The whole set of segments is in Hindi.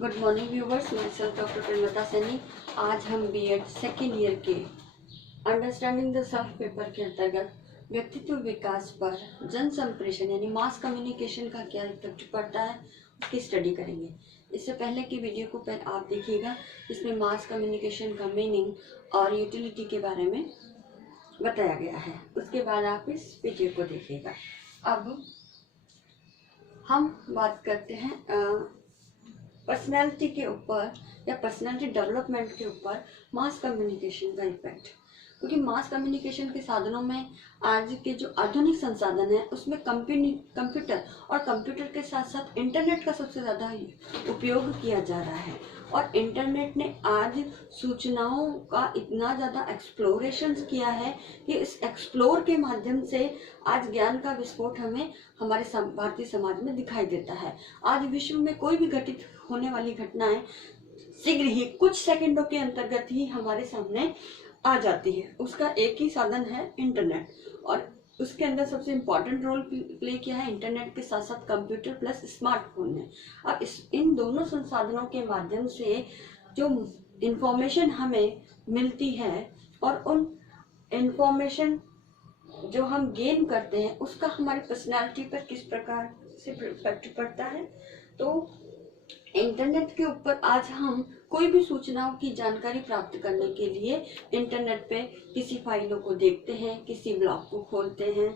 गुड मॉर्निंग व्यूवर्स, मैं सेल्फ डॉक्टर प्रेमलता सैनी। आज हम बीएड सेकेंड ईयर के अंडरस्टैंडिंग द सेल्फ पेपर के अंतर्गत व्यक्तित्व विकास पर जन संप्रेषण यानी मास कम्युनिकेशन का क्या इफेक्ट पड़ता है उसकी स्टडी करेंगे। इससे पहले की वीडियो को पहले आप देखिएगा, इसमें मास कम्युनिकेशन का मीनिंग और यूटिलिटी के बारे में बताया गया है। उसके बाद आप इस वीडियो को देखिएगा। अब हम बात करते हैं पर्सनैलिटी के ऊपर या पर्सनैलिटी डेवलपमेंट के ऊपर मास कम्युनिकेशन का इफेक्ट। क्योंकि मास कम्युनिकेशन के साधनों में आज के जो आधुनिक संसाधन है उसमें कंप्यूटर और कंप्यूटर के साथ साथ इंटरनेट का सबसे ज़्यादा उपयोग किया जा रहा है। और इंटरनेट ने आज सूचनाओं का इतना ज़्यादा एक्सप्लोरेशन किया है कि इस एक्सप्लोर के माध्यम से आज ज्ञान का विस्फोट हमें हमारे भारतीय समाज में दिखाई देता है। आज विश्व में कोई भी घटित होने वाली घटनाएं शीघ्र ही कुछ सेकंडों के अंतर्गत ही हमारे सामने आ जाती है। उसका एक ही साधन है इंटरनेट, और उसके अंदर सबसे इम्पोर्टेंट रोल प्ले किया है इंटरनेट के साथ साथ कंप्यूटर प्लस स्मार्टफोन ने। अब इन दोनों संसाधनों के माध्यम से जो इंफॉर्मेशन हमें मिलती है और उन इंफॉर्मेशन जो हम गेन करते हैं उसका हमारी पर्सनालिटी पर किस प्रकार से इफेक्ट पड़ता है। तो इंटरनेट के ऊपर आज हम कोई भी सूचनाओं की जानकारी प्राप्त करने के लिए इंटरनेट पे किसी फाइलों को देखते हैं, किसी ब्लॉग को खोलते हैं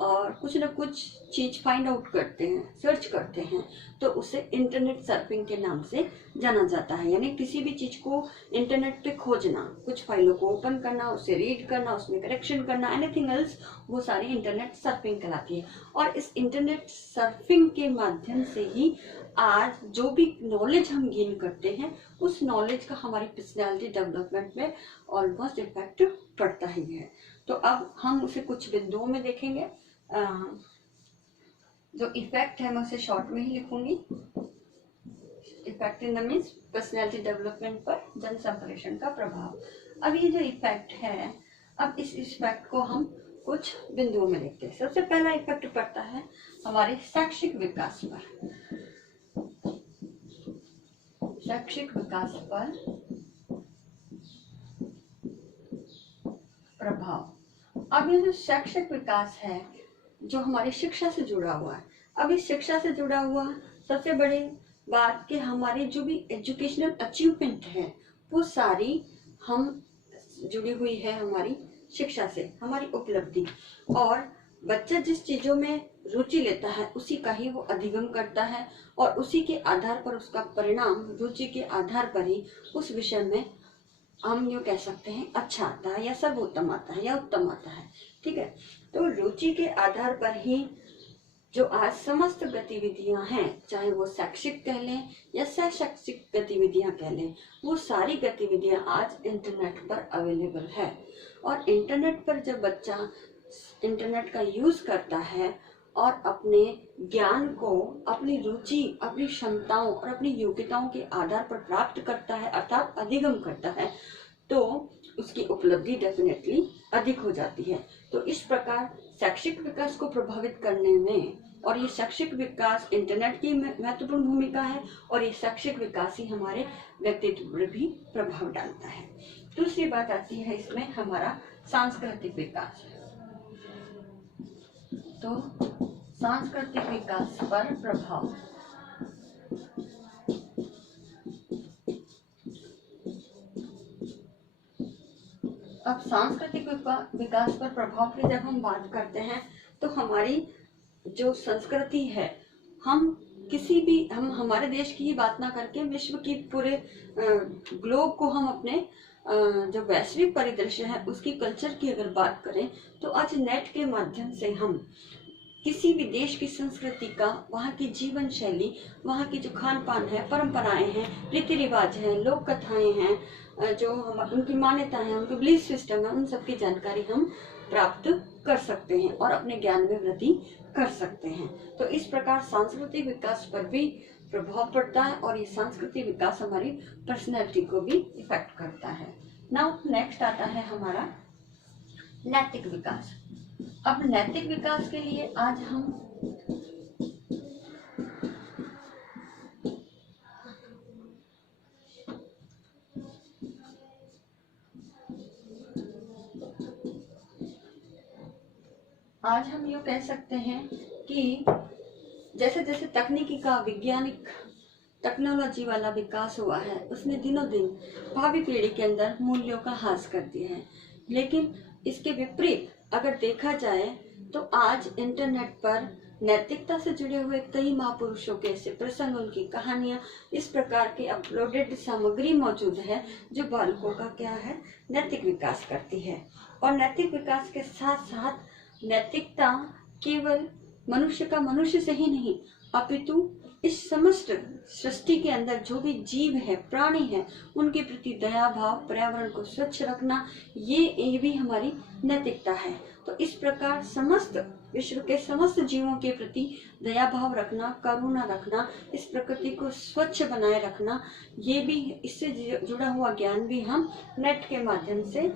और कुछ न कुछ चीज फाइंड आउट करते हैं, सर्च करते हैं, तो उसे इंटरनेट सर्फिंग के नाम से जाना जाता है। यानी किसी भी चीज को इंटरनेट पे खोजना, कुछ फाइलों को ओपन करना, उसे रीड करना, उसमें करेक्शन करना, एनीथिंग एल्स, वो सारी इंटरनेट सर्फिंग कहलाती है। और इस इंटरनेट सर्फिंग के माध्यम से ही आज जो भी नॉलेज हम गेन करते हैं उस नॉलेज का हमारी पर्सनैलिटी डेवलपमेंट में ऑलमोस्ट इफेक्ट पड़ता ही है। तो अब हम उसे कुछ बिंदुओं में देखेंगे। जो इफेक्ट है मैं उसे शॉर्ट में ही लिखूंगी। Effect in the means personality development पर जन संप्रेषण का प्रभाव। अब ये जो इफेक्ट है, अब इस इफेक्ट को हम कुछ बिंदुओं में देखते हैं। सबसे पहला इफेक्ट पड़ता है हमारे शैक्षिक विकास पर। शैक्षिक विकास पर प्रभाव। अब ये जो शैक्षिक विकास है जो हमारी शिक्षा से जुड़ा हुआ है, अब इस शिक्षा से जुड़ा हुआ सबसे बड़ी बात कि हमारी जो भी एजुकेशनल अचीवमेंट है वो सारी हम जुड़ी हुई है हमारी शिक्षा से, हमारी उपलब्धि। और बच्चा जिस चीजों में रुचि लेता है उसी का ही वो अधिगम करता है और उसी के आधार पर उसका परिणाम रुचि के आधार पर ही उस विषय में हम यूँ कह सकते हैं अच्छा आता है या सर्वोत्तम आता है या उत्तम आता है। ठीक है, तो रुचि के आधार पर ही जो आज समस्त गतिविधियां हैं, चाहे वो शैक्षिक कह लें या शैक्षिक गतिविधियां कह लें, वो सारी गतिविधियां आज इंटरनेट पर अवेलेबल है। और इंटरनेट पर जब बच्चा इंटरनेट का यूज करता है और अपने ज्ञान को अपनी रुचि, अपनी क्षमताओं और अपनी योग्यताओं के आधार पर प्राप्त करता है अर्थात अधिगम करता है, तो उसकी उपलब्धि डेफिनेटली अधिक हो जाती है। तो इस प्रकार शैक्षिक विकास को प्रभावित करने में, और ये शैक्षिक विकास इंटरनेट की महत्वपूर्ण भूमिका है और ये शैक्षिक विकास ही हमारे व्यक्तित्व पर भी प्रभाव डालता है। दूसरी बात आती है इसमें हमारा सांस्कृतिक विकास। तो सांस्कृतिक विकास पर प्रभाव। अब सांस्कृतिक विकास पर प्रभाव की जब हम बात करते हैं तो हमारी जो संस्कृति है, हम किसी भी हम हमारे देश की ही बात ना करके विश्व की पूरे ग्लोब को हम अपने जो वैश्विक परिदृश्य है उसकी कल्चर की अगर बात करें तो आज नेट के माध्यम से हम किसी भी देश की संस्कृति का, वहाँ की जीवन शैली, वहाँ की जो खान पान है, परंपराएं हैं, रीति रिवाज हैं, लोक कथाएं हैं, जो हम उनकी मान्यताएं हैं, उनकी बिलीफ सिस्टम है, उन सब की जानकारी हम प्राप्त कर सकते हैं और अपने ज्ञान में वृद्धि कर सकते हैं। तो इस प्रकार सांस्कृतिक विकास पर भी प्रभाव पड़ता है और ये सांस्कृतिक विकास हमारी पर्सनैलिटी को भी इफेक्ट करता है। नाउ नेक्स्ट आता है हमारा नैतिक विकास। अब नैतिक विकास के लिए आज हम आज हम ये कह सकते हैं कि जैसे जैसे तकनीकी का वैज्ञानिक टेक्नोलॉजी वाला विकास हुआ है, उसने दिनों दिन भावी पीढ़ी के अंदर मूल्यों का ह्रास कर दिया है। लेकिन इसके विपरीत अगर देखा जाए तो आज इंटरनेट पर नैतिकता से जुड़े हुए कई महापुरुषों के ऐसे प्रसंग, उनकी कहानियां, इस प्रकार की अपलोडेड सामग्री मौजूद है जो बालकों का क्या है, नैतिक विकास करती है। और नैतिक विकास के साथ साथ नैतिकता केवल मनुष्य का मनुष्य से ही नहीं, अपितु इस समस्त सृष्टि के अंदर जो भी जीव है, प्राणी है, उनके प्रति दया भाव, पर्यावरण को स्वच्छ रखना, ये भी हमारी नैतिकता है। तो इस प्रकार समस्त विश्व के समस्त जीवों के प्रति दया भाव रखना, करुणा रखना, इस प्रकृति को स्वच्छ बनाए रखना, ये भी, इससे जुड़ा हुआ ज्ञान भी हम नेट के माध्यम से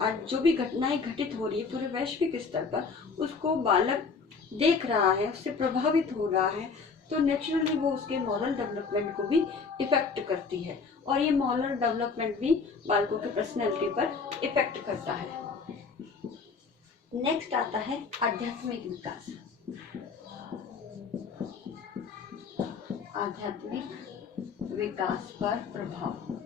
आज जो भी घटनाएं घटित हो रही है पूरे वैश्विक स्तर पर, उसको बालक देख रहा है, उससे प्रभावित हो रहा है, तो नेचुरली वो उसके मॉरल डेवलपमेंट को भी इफेक्ट करती है। और ये मॉरल डेवलपमेंट भी बालकों के पर्सनैलिटी पर इफेक्ट करता है। नेक्स्ट आता है आध्यात्मिक विकास। आध्यात्मिक विकास पर प्रभाव।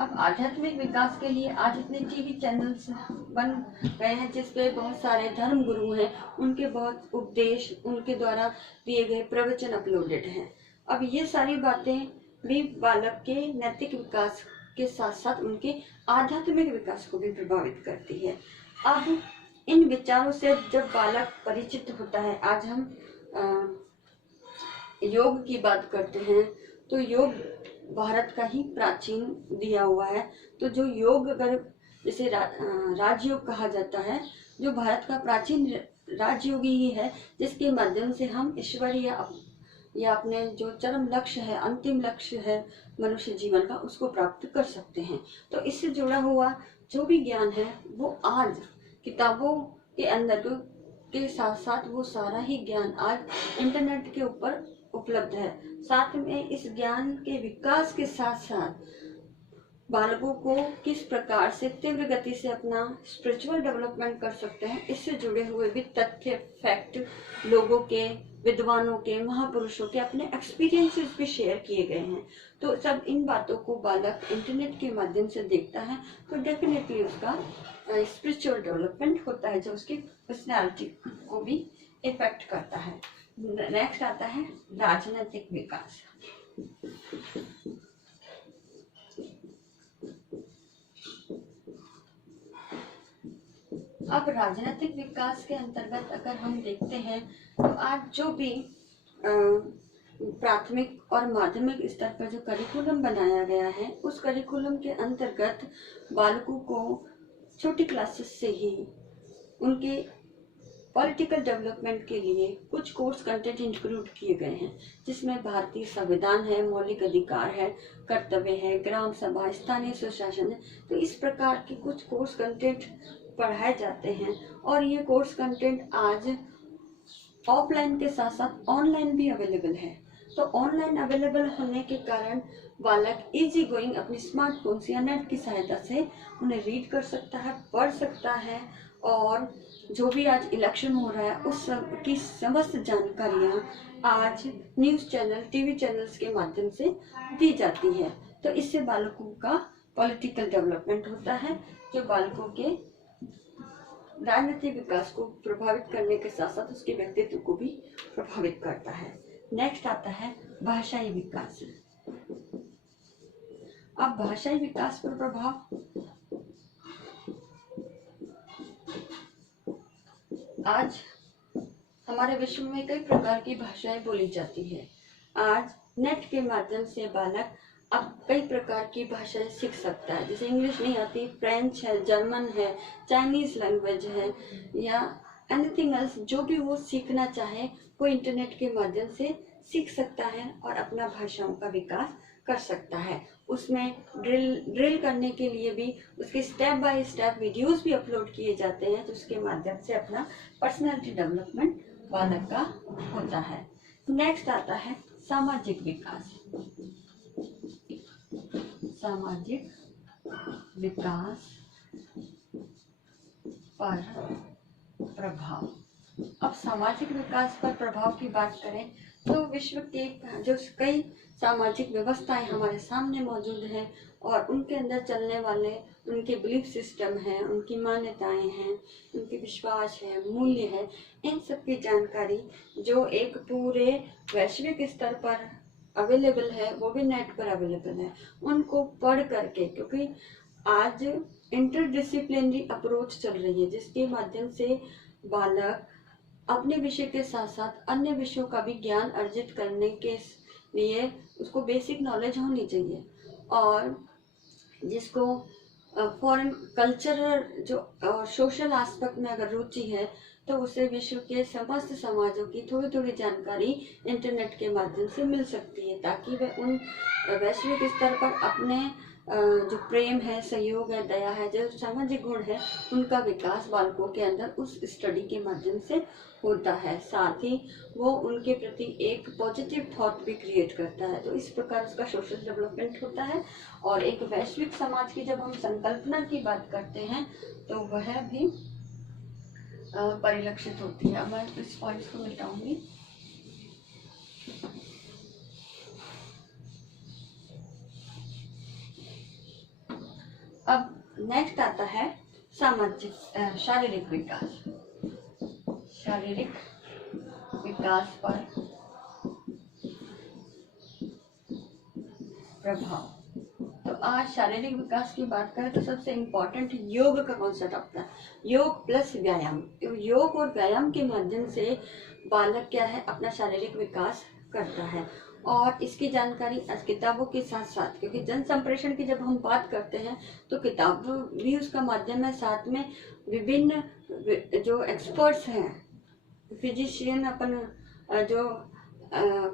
अब आध्यात्मिक विकास के लिए आज इतने टीवी चैनल्स बन गए हैं जिसपे बहुत सारे धर्म गुरु हैं, उनके बहुत उपदेश, उनके द्वारा दिए गए प्रवचन अपलोडेड हैं। अब ये सारी बातें भी बालक के नैतिक विकास के साथ साथ उनके आध्यात्मिक विकास को भी प्रभावित करती है। अब इन विचारों से जब बालक परिचित होता है, आज हम योग की बात करते हैं तो योग भारत का ही प्राचीन दिया हुआ है। तो जो योग, अगर जैसे राजयोग कहा जाता है, जो भारत का प्राचीन राजयोग ही है, जिसके माध्यम से हम ईश्वरीय या अपने जो चरम लक्ष्य है, अंतिम लक्ष्य है मनुष्य जीवन का, उसको प्राप्त कर सकते हैं। तो इससे जुड़ा हुआ जो भी ज्ञान है वो आज किताबों के अंदर के साथ साथ वो सारा ही ज्ञान आज इंटरनेट के ऊपर उपलब्ध है। साथ में इस ज्ञान के विकास के साथ साथ बालकों को किस प्रकार से तीव्र गति से अपना स्पिरिचुअल डेवलपमेंट कर सकते हैं, इससे जुड़े हुए भी तथ्य, फैक्ट, लोगों के, विद्वानों के, महापुरुषों के अपने एक्सपीरियंसेस भी शेयर किए गए हैं। तो जब इन बातों को बालक इंटरनेट के माध्यम से देखता है तो डेफिनेटली उसका स्पिरिचुअल डेवलपमेंट होता है, जो उसकी पर्सनैलिटी को भी इफेक्ट करता है। नेक्स्ट आता है राजनीतिक विकास। अब राजनीतिक विकास के अंतर्गत अगर हम देखते हैं तो आज जो भी प्राथमिक और माध्यमिक स्तर पर जो करिकुलम बनाया गया है, उस करिकुलम के अंतर्गत बालकों को छोटी क्लासेस से ही उनके पॉलिटिकल डेवलपमेंट के लिए कुछ कोर्स कंटेंट इंक्लूड किए गए हैं, जिसमें भारतीय संविधान है, मौलिक अधिकार है, कर्तव्य है, ग्राम सभा, स्थानीय स्वशासन है। तो इस प्रकार के कुछ कोर्स कंटेंट पढ़ाए जाते हैं और ये कोर्स कंटेंट आज ऑफलाइन के साथ साथ ऑनलाइन भी अवेलेबल है। तो ऑनलाइन अवेलेबल होने के कारण बालक इजी गोइंग अपनी स्मार्टफोन या नेट की सहायता से उन्हें रीड कर सकता है, पढ़ सकता है, और जो भी आज इलेक्शन हो रहा है उस सब की समस्त जानकारियां आज न्यूज़ चैनल, टीवी चैनल्स के माध्यम से दी जाती है। तो इससे बालकों का पॉलिटिकल डेवलपमेंट होता है, जो बालकों के राजनीतिक विकास को प्रभावित करने के साथ साथ उसके व्यक्तित्व को भी प्रभावित करता है। नेक्स्ट आता है भाषाई विकास। अब भाषाई विकास पर प्रभाव, आज हमारे विश्व में कई प्रकार की भाषाएं बोली जाती है। आज नेट के माध्यम से बालक अब कई प्रकार की भाषाएं सीख सकता है। जैसे इंग्लिश नहीं आती, फ्रेंच है, जर्मन है, चाइनीज लैंग्वेज है, या एनीथिंग एल्स, जो भी वो सीखना चाहे वो इंटरनेट के माध्यम से सीख सकता है और अपना भाषाओं का विकास कर सकता है। उसमें ड्रिल करने के लिए भी उसके स्टेप बाय स्टेप वीडियोस भी अपलोड किए जाते हैं, तो उसके माध्यम से अपना पर्सनालिटी डेवलपमेंट बालक का होता है। नेक्स्ट आता है सामाजिक विकास। सामाजिक विकास पर प्रभाव। अब सामाजिक विकास पर प्रभाव की बात करें तो विश्व के जो कई सामाजिक व्यवस्थाएं हमारे सामने मौजूद हैं और उनके अंदर चलने वाले उनके बिलीफ सिस्टम हैं, उनकी मान्यताएं हैं, उनके विश्वास है, मूल्य है, इन सब की जानकारी जो एक पूरे वैश्विक स्तर पर अवेलेबल है, वो भी नेट पर अवेलेबल है, उनको पढ़ करके, क्योंकि आज इंटरडिसिप्लिनरी अप्रोच चल रही है जिसके माध्यम से बालक अपने विषय के साथ साथ अन्य विषयों का भी ज्ञान अर्जित करने के लिए उसको बेसिक नॉलेज होनी चाहिए और जिसको फॉरेन कल्चरल जो सोशल एस्पेक्ट में अगर रुचि है तो उसे विश्व के समस्त समाजों की थोड़ी थोड़ी जानकारी इंटरनेट के माध्यम से मिल सकती है ताकि वह उन वैश्विक स्तर पर अपने जो प्रेम है, सहयोग है, दया है, जो सामाजिक गुण है, उनका विकास बालकों के अंदर उस स्टडी के माध्यम से होता है। साथ ही वो उनके प्रति एक पॉजिटिव थॉट भी क्रिएट करता है। तो इस प्रकार उसका सोशल डेवलपमेंट होता है और एक वैश्विक समाज की जब हम संकल्पना की बात करते हैं तो वह भी परिलक्षित होती है। अब मैं इस पॉइंट को मिटाऊंगी। अब नेक्स्ट आता है सामाजिक शारीरिक विकास। शारीरिक विकास पर प्रभाव। तो आज शारीरिक विकास की बात करें तो सबसे इम्पोर्टेंट योग का कॉन्सेप्ट आता है। योग प्लस व्यायाम। तो योग और व्यायाम के माध्यम से बालक क्या है अपना शारीरिक विकास करता है और इसकी जानकारी किताबों के साथ साथ, क्योंकि जन संप्रेषण की जब हम बात करते हैं तो किताब भी उसका माध्यम है, साथ में विभिन्न जो एक्सपर्ट्स हैं, फिजिशियन, अपन जो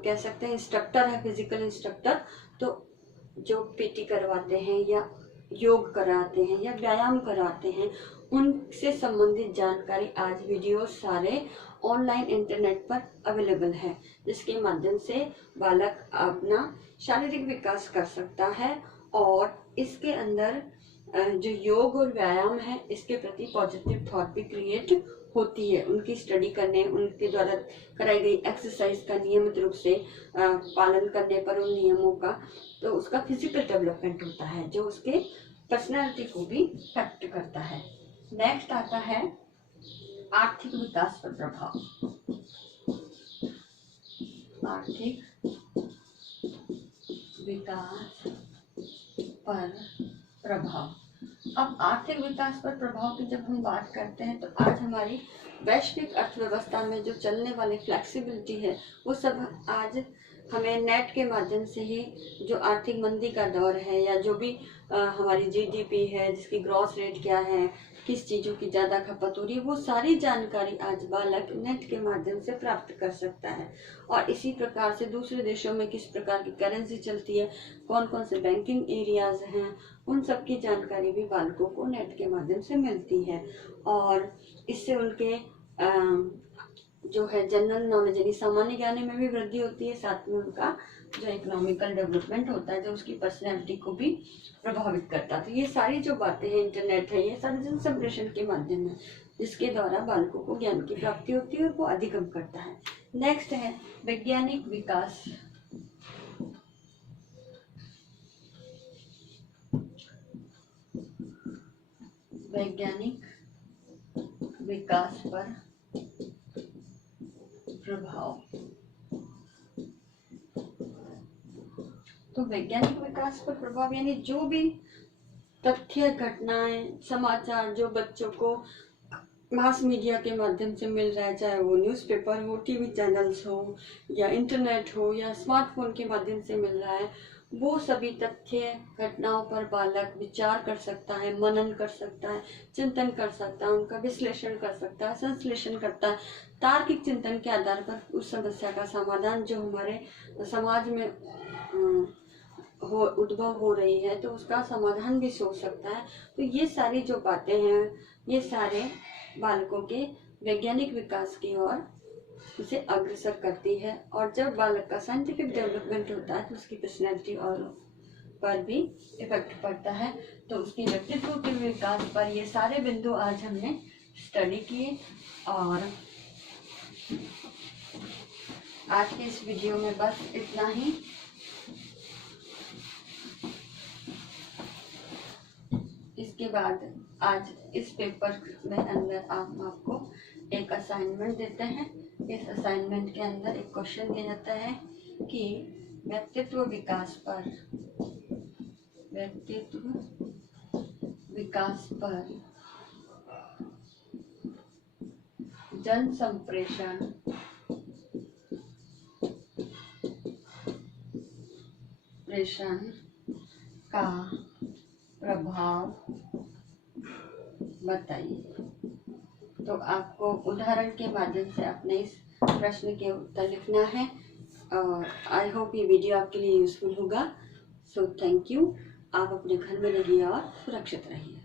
कह सकते हैं इंस्ट्रक्टर है, फिजिकल इंस्ट्रक्टर, तो जो पीटी करवाते हैं या योग कराते हैं या व्यायाम कराते हैं, उनसे संबंधित जानकारी आज वीडियो सारे ऑनलाइन इंटरनेट पर अवेलेबल है, जिसके माध्यम से बालक अपना शारीरिक विकास कर सकता है और इसके अंदर जो योग और व्यायाम है इसके प्रति पॉजिटिव थॉट भी क्रिएट होती है। उनकी स्टडी करने, उनके द्वारा कराई गई एक्सरसाइज का नियमित रूप से पालन करने पर उन नियमों का, तो उसका फिजिकल डेवलपमेंट होता है जो उसके पर्सनालिटी को भी इफेक्ट करता है। नेक्स्ट आता है आर्थिक विकास पर प्रभाव। आर्थिक विकास पर प्रभाव। अब आर्थिक विकास पर प्रभाव की जब हम बात करते हैं तो आज हमारी वैश्विक अर्थव्यवस्था में जो चलने वाली फ्लेक्सिबिलिटी है वो सब आज हमें नेट के माध्यम से ही, जो आर्थिक मंदी का दौर है या जो भी हमारी जीडीपी है, जिसकी ग्रॉस रेट क्या है, किस चीज़ों की ज़्यादा खपत हो रही है, वो सारी जानकारी आज बालक नेट के माध्यम से प्राप्त कर सकता है। और इसी प्रकार से दूसरे देशों में किस प्रकार की करेंसी चलती है, कौन कौन से बैंकिंग एरियाज हैं, उन सब की जानकारी भी बालकों को नेट के माध्यम से मिलती है और इससे उनके जो है जनरल नॉलेज यानी सामान्य ज्ञान में भी वृद्धि होती है, साथ में उनका जो इकोनॉमिकल डेवलपमेंट होता है जो उसकी पर्सनैलिटी को भी प्रभावित करता है। तो ये सारी जो बातें हैं, इंटरनेट है, ये सारे जन संप्रेषण के माध्यम है जिसके द्वारा बालकों को ज्ञान की प्राप्ति होती है और वो अधिगम करता है। नेक्स्ट है वैज्ञानिक विकास। वैज्ञानिक विकास पर प्रभाव। तो वैज्ञानिक विकास पर प्रभाव यानी जो भी तथ्य, घटनाएं, समाचार जो बच्चों को मास मीडिया के माध्यम से मिल रहा है, चाहे वो न्यूज़पेपर हो, टीवी चैनल्स हो या इंटरनेट हो या स्मार्टफोन के माध्यम से मिल रहा है, वो सभी तथ्य घटनाओं पर बालक विचार कर सकता है, मनन कर सकता है, चिंतन कर सकता है, उनका विश्लेषण कर सकता है, संश्लेषण करता है। तार्किक चिंतन के आधार पर उस समस्या का समाधान जो हमारे समाज में उद्भव हो रही है तो उसका समाधान भी सोच सकता है। तो ये सारी जो बातें हैं ये सारे बालकों के वैज्ञानिक विकास की ओर उसे अग्रसर करती है और जब बालक का साइंटिफिक डेवलपमेंट होता है तो उसकी पर्सनैलिटी और पर भी इफेक्ट पड़ता है। तो उसकी व्यक्तित्व के विकास पर ये सारे बिंदु आज हमने स्टडी किए। और आज के इस वीडियो में बस इतना ही। इसके बाद आज इस पेपर में अंदर आपको एक असाइनमेंट देते हैं। इस असाइनमेंट के अंदर एक क्वेश्चन दिया जाता है कि व्यक्तित्व विकास पर जन संप्रेषण का प्रभाव बताइए। तो आपको उदाहरण के माध्यम से अपने इस प्रश्न के उत्तर लिखना है। आई होप ये वीडियो आपके लिए यूजफुल होगा। So thank you. आप अपने घर में रहिए और सुरक्षित रहिए।